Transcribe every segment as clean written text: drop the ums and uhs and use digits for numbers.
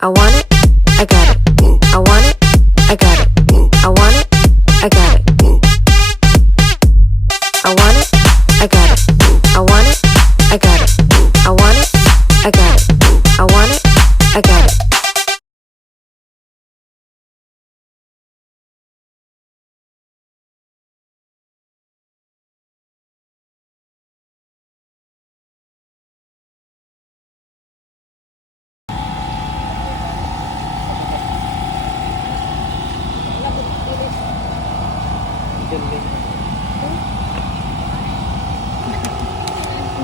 I want it, I got it. I want it, I got it. I want it, I got it. I want it, I got it. I want it, I got it. I want it, I got it. I want it, I got it.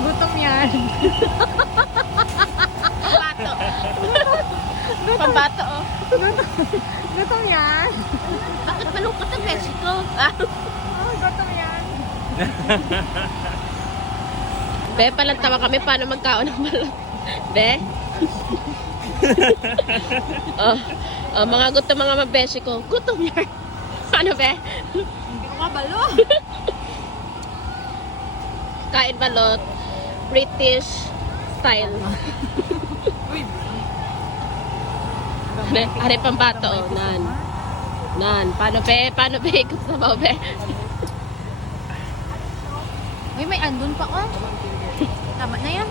Gutom yan. Pambato. Pambato, oh. Gutom yan. Bakit malungkot ang Mexico? Oh, gutom yan. Be, palantawa kami paano magkaon ng balot. Be? Mga gutom mga mabeshi ko. Gutom yan. Ano, be? Hindi ko kabalo. Kain balot. British style. Are pambato, oh. Nan. Nan. Paano, be? Paano, be? Ikot sa bao, be? Uy, may andun pa, oh. Tama na yan.